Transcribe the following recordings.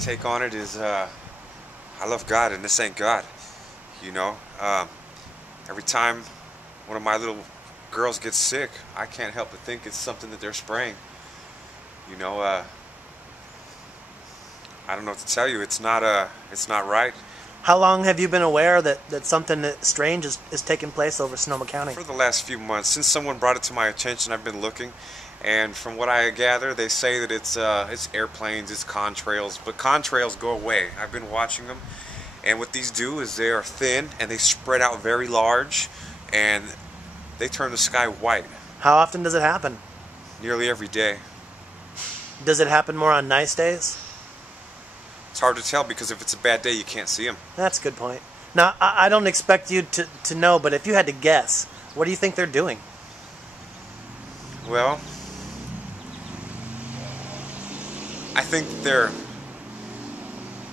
take on it is I love God, and this ain't God. You know, every time one of my little girls gets sick, I can't help but think it's something that they're spraying. You know, I don't know what to tell you. It's not right. How long have you been aware that something strange is taking place over Sonoma County? For the last few months, since someone brought it to my attention, I've been looking, and from what I gather, they say that it's airplanes, it's contrails, but contrails go away. I've been watching them, and what these do is they are thin and they spread out very large, and they turn the sky white How often does it happen? nearly every day. Does it happen more on nice days? It's hard to tell because if it's a bad day, you can't see them. That's a good point. Now, I don't expect you to know, but if you had to guess, what do you think they're doing? Well, I think they're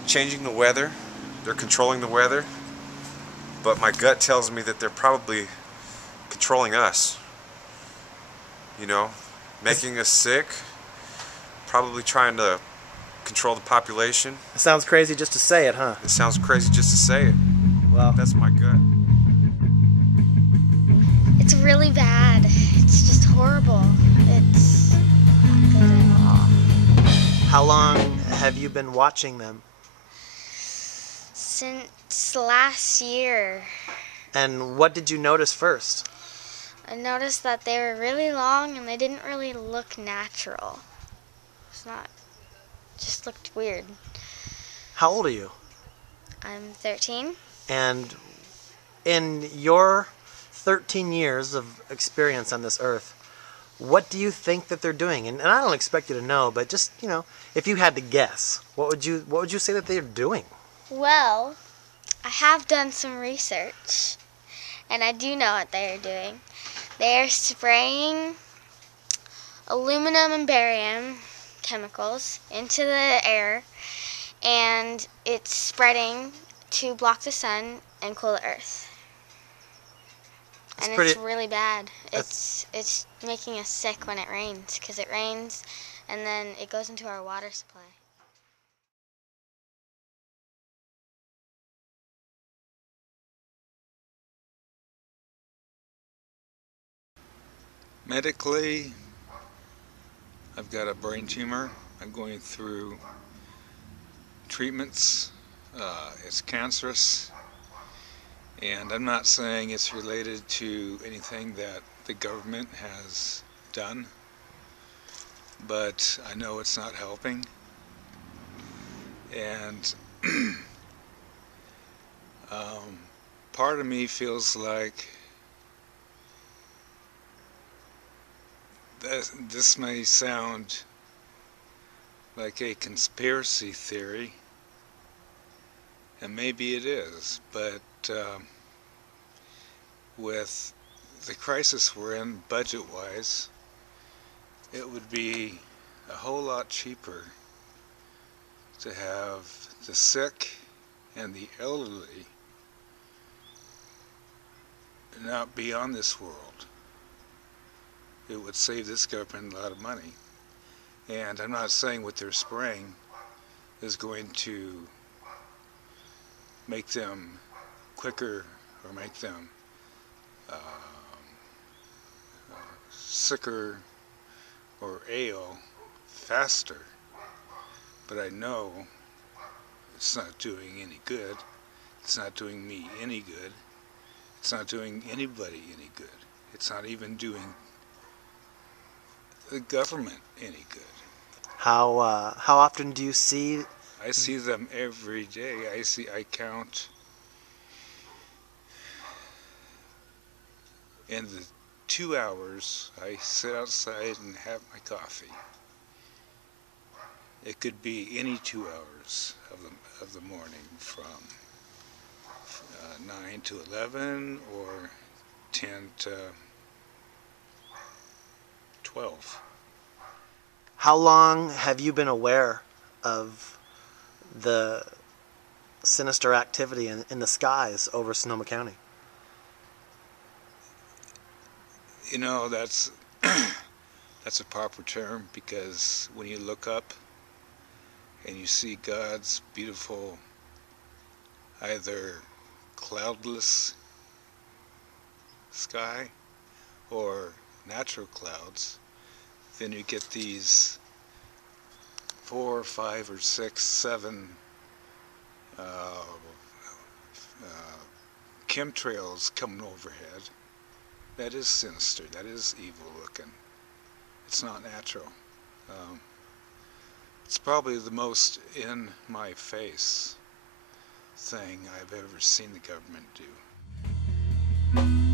changing the weather, they're controlling the weather, but my gut tells me that they're probably controlling us. You know, making us sick, probably trying to control the population. It sounds crazy just to say it, huh? It sounds crazy just to say it. Well, That's my gut. It's really bad. It's just horrible. It's not good at all. how long have you been watching them? Since last year, And what did you notice first? I noticed that they were really long and they didn't really look natural. It's not, just looked weird. How old are you? I'm 13. And in your 13 years of experience on this earth, what do you think that they're doing? And I don't expect you to know, but just, if you had to guess, what would you say that they're doing? Well, I have done some research, and I do know what they are doing. They are spraying aluminum and barium chemicals into the air, and it's spreading to block the sun and cool the earth. And it's really bad. It's making us sick when it rains, because it rains and then it goes into our water supply. Medically, I've got a brain tumor. I'm going through treatments. It's cancerous, and I'm not saying it's related to anything that the government has done, but I know it's not helping. And part of me feels like this may sound like a conspiracy theory, and maybe it is, but with the crisis we're in budget-wise, it would be a whole lot cheaper to have the sick and the elderly not be on this world. It would save this government a lot of money. And I'm not saying what they're spraying is going to make them quicker or make them sicker or ail faster, but I know it's not doing any good. It's not doing me any good. It's not doing anybody any good. It's not even doing the government any good. How often do you see? I see them every day. I count in the 2 hours I sit outside and have my coffee. It could be any 2 hours of the morning, from 9 to 11 or 10 to 12. How long have you been aware of the sinister activity in the skies over Sonoma County? You know, that's that's a proper term, because when you look up and you see God's beautiful, either cloudless sky or natural clouds, then you get these 4, 5, or 6, 7 chemtrails coming overhead. That is sinister. That is evil looking. It's not natural. It's probably the most in my face thing I've ever seen the government do.